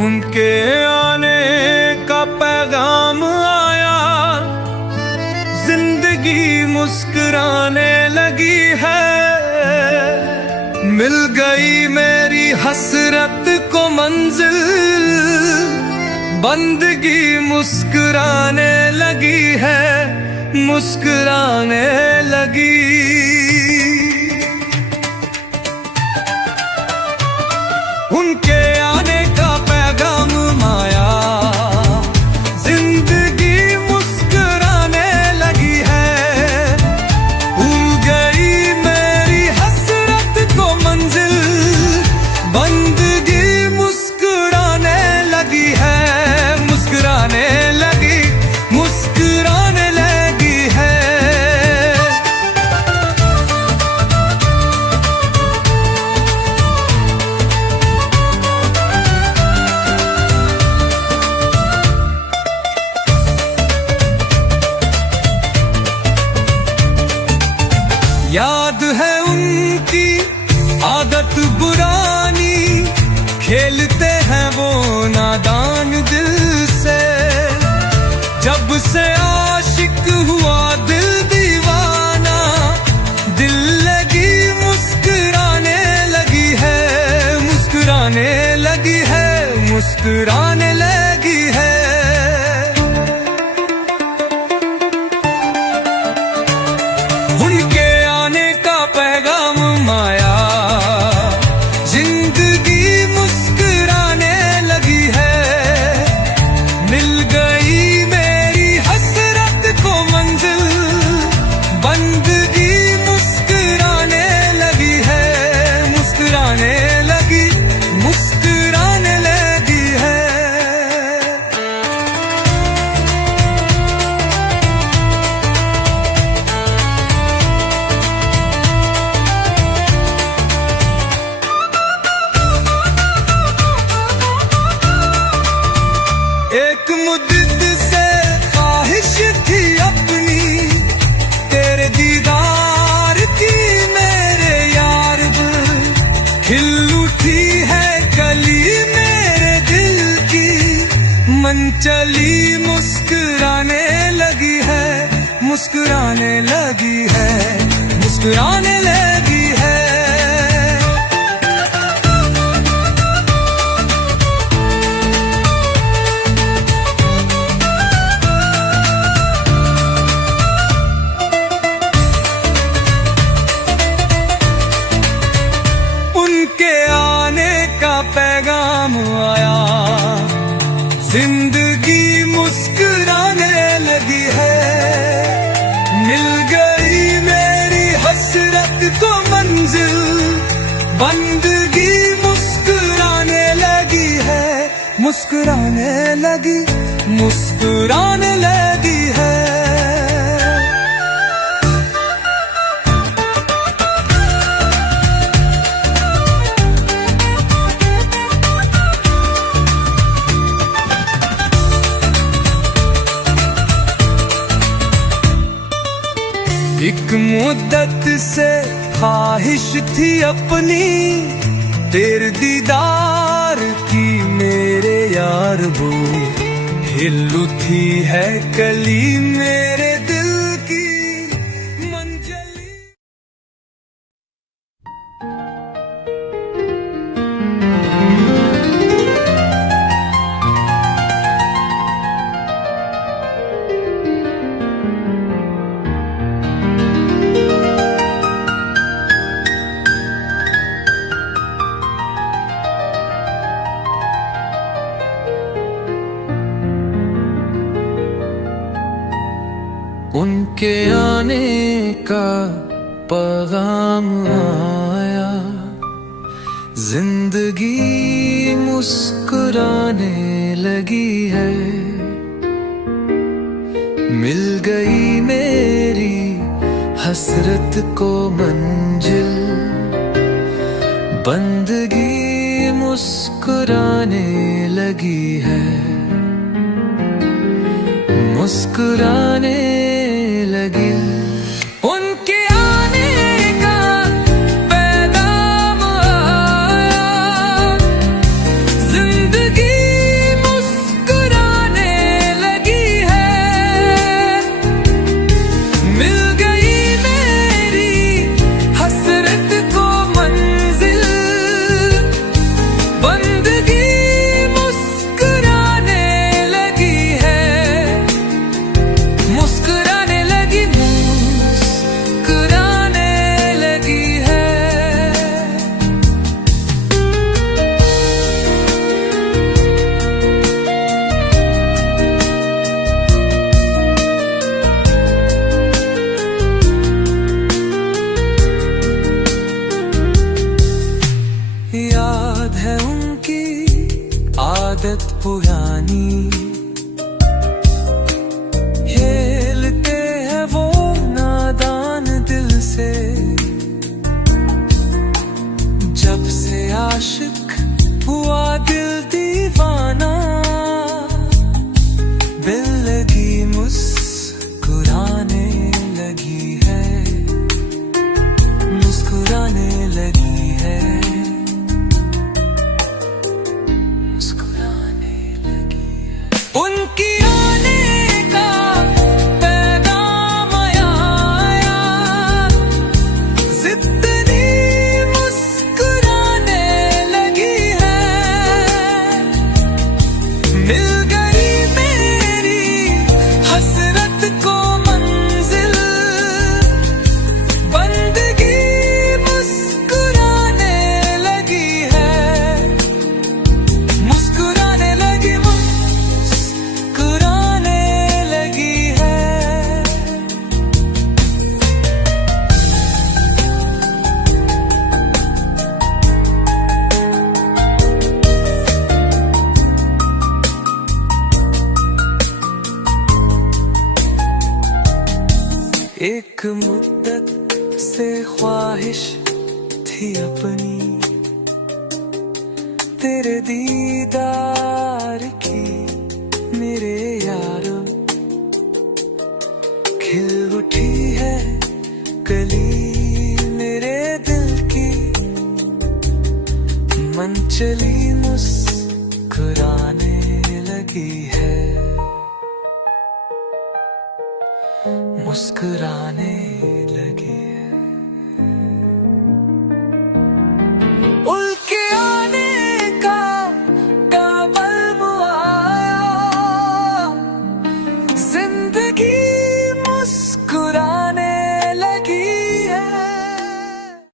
उनके आने का पैगाम आया, जिंदगी मुस्कुराने लगी है। मिल गई मेरी हसरत को मंजिल, बंदगी मुस्कुराने लगी है, मुस्कुराने लगी। उनके आने का पैगाम आया, जिंदगी मुस्कुराने लगी है। भूल गई मेरी हसरत को मंजिल, बंदगी मुस्कुराने लगी है, मुस्कुराने लगी, मुस्कुराने लगी है। याद है उनकी आदत बुरानी, खेलते हैं वो नादान दिल से। जब से आशिक हुआ दिल दीवाना, दिल लगी मुस्कुराने लगी है, मुस्कुराने लगी है, मुस्कुराने लगी है। उनके आने का पैगाम आया, जिंदगी मुस्कुराने लगी है। मिल गई मेरी हसरत को मंजिल, बंदगी मुस्कुराने लगी है, मुस्कुराने लगी, मुस्कुराने लगी है। एक मुद्दत से ख्वाहिश थी अपनी, तेरे दीदार की मेरे यार। खिल उठी है कली मेरे दिल की, मन चली मुस्कुराने लगी है, मुस्कुराने लगी है, मुस्कुराने लगी है। उनके आने का पैगाम आया, जिंदगी मुस्कुराने लगी है। मिल गई मेरी हसरत को मंजिल, बंदगी मुस्कुराने लगी है, मुस्कुराने लगी, मुस्कुराने लगी है। एक मुद्दत से ख्वाहिश थी अपनी, तेरे दीदार की मेरे यार। वो हिल उठी है कली मेरे दिल की, मन चली। उनके आने का पैगाम आया, जिंदगी मुस्कुराने लगी है। मिल गई मेरी हसरत को मंजिल, बंदगी मुस्कुराने लगी है, मुस्कुराने लगी। उनके आने का पैगाम आया, जिंदगी मुद्दत से ख्वाहिश थी अपनी तेरे दीदार की मेरे यारो। खिल उठी है कली मेरे दिल की, मन चली मुस्कुराने लगी है, मुस्कुराने